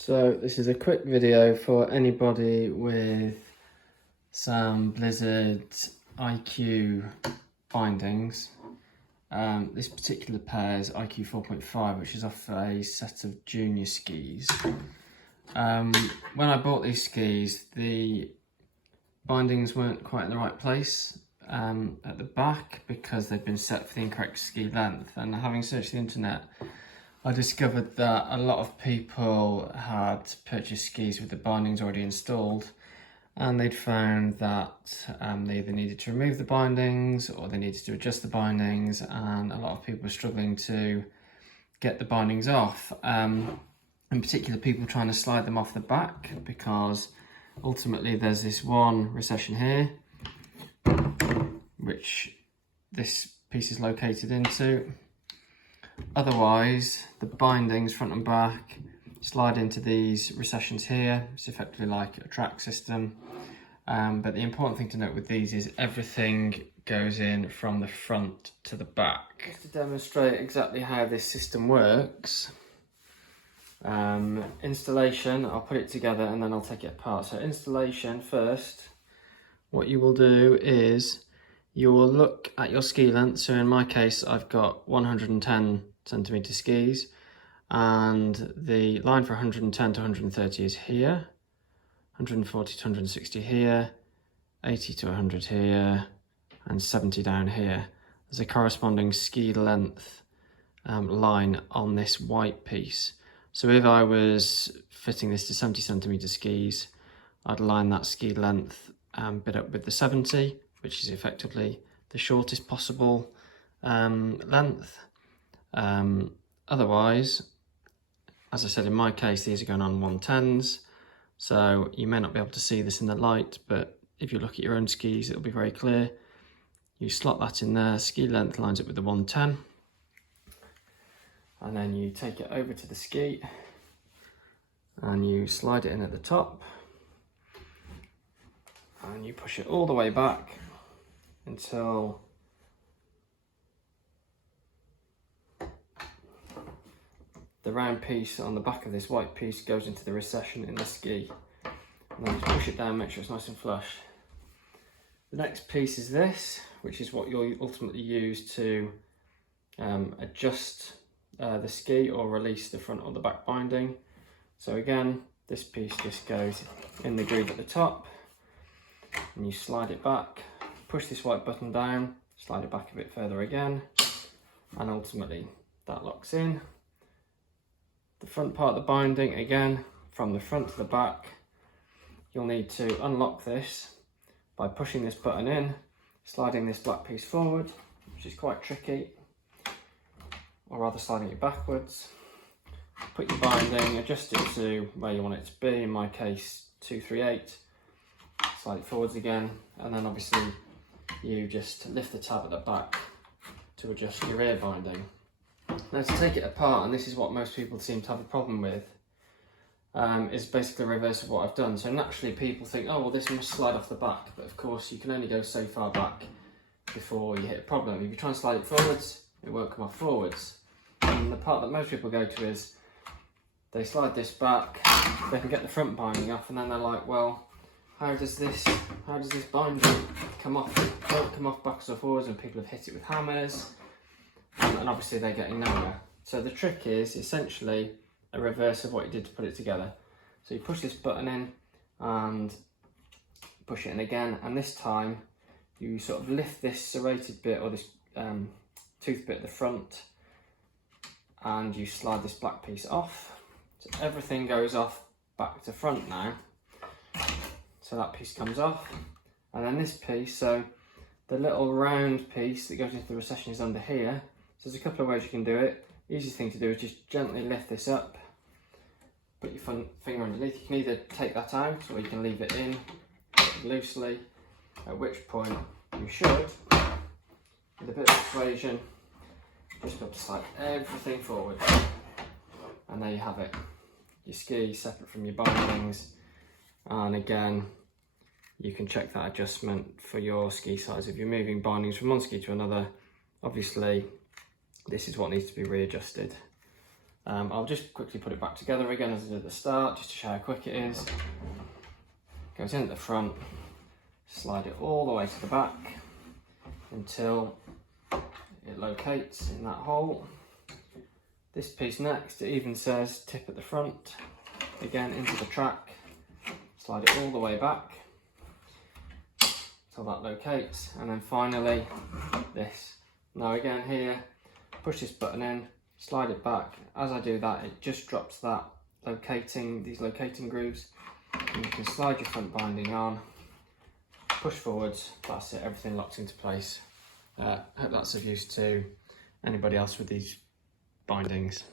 So this is a quick video for anybody with some Blizzard IQ bindings. This particular pair is IQ 4.5, which is off a set of junior skis. When I bought these skis, the bindings weren't quite in the right place at the back because they'd been set for the incorrect ski length, and having searched the internet, I discovered that a lot of people had purchased skis with the bindings already installed, and they'd found that they either needed to remove the bindings or they needed to adjust the bindings, and a lot of people were struggling to get the bindings off. In particular, people trying to slide them off the back, because ultimately there's this one recession here, which this piece is located into. Otherwise, the bindings front and back slide into these recessions here. It's effectively like a track system. But the important thing to note with these is everything goes in from the front to the back. Just to demonstrate exactly how this system works, installation, I'll put it together and then I'll take it apart. So installation first, what you will do is you will look at your ski length. So in my case, I've got 110 centimeter skis, and the line for 110 to 130 is here, 140 to 160 here, 80 to 100 here, and 70 down here. There's a corresponding ski length line on this white piece. So if I was fitting this to 70 centimeter skis, I'd line that ski length bit up with the 70, which is effectively the shortest possible length. Otherwise, as I said, in my case, these are going on 110s, so you may not be able to see this in the light, but if you look at your own skis, it'll be very clear. You slot that in there, ski length lines up with the 110, and then you take it over to the ski and you slide it in at the top, and you push it all the way back until the round piece on the back of this white piece goes into the recession in the ski. And then just push it down, make sure it's nice and flush. The next piece is this, which is what you'll ultimately use to adjust the ski or release the front or the back binding. So again, this piece just goes in the groove at the top, and you slide it back, push this white button down, slide it back a bit further again, and ultimately that locks in. The front part of the binding, again, from the front to the back, you'll need to unlock this by pushing this button in, sliding this black piece forward, which is quite tricky, or rather sliding it backwards. Put your binding, adjust it to where you want it to be, in my case 238, slide it forwards again, and then obviously you just lift the tab at the back to adjust your rear binding. Now to take it apart, and this is what most people seem to have a problem with, is basically the reverse of what I've done. So naturally people think, oh well, this must slide off the back, but of course you can only go so far back before you hit a problem. If you try and slide it forwards, it won't come off forwards. And the part that most people go to is they slide this back, they can get the front binding off, and then they're like, well, how does this binding come off? It won't come off backwards or forwards, and people have hit it with hammers, and obviously they're getting nowhere. So the trick is essentially a reverse of what you did to put it together. So you push this button in and push it in again, and this time you sort of lift this serrated bit, or this tooth bit at the front, and you slide this black piece off. So everything goes off back to front now. So that piece comes off, and then this piece, so the little round piece that goes into the recession is under here. So there's a couple of ways you can do it. The easiest thing to do is just gently lift this up, put your finger underneath. You can either take that out or you can leave it in loosely, at which point you should, with a bit of persuasion, just be able to slide everything forward. And there you have it. Your ski separate from your bindings, and again, you can check that adjustment for your ski size. If you're moving bindings from one ski to another, obviously this is what needs to be readjusted. I'll just quickly put it back together again as I did at the start, just to show how quick it is. Goes in at the front, slide it all the way to the back until it locates in that hole. This piece next, it even says tip at the front, again into the track, slide it all the way back until that locates, and then finally this. Now again here, push this button in, slide it back. As I do that, it just drops that these locating grooves, and you can slide your front binding on, push forwards, that's it, everything locks into place. Hope that's of use to anybody else with these bindings.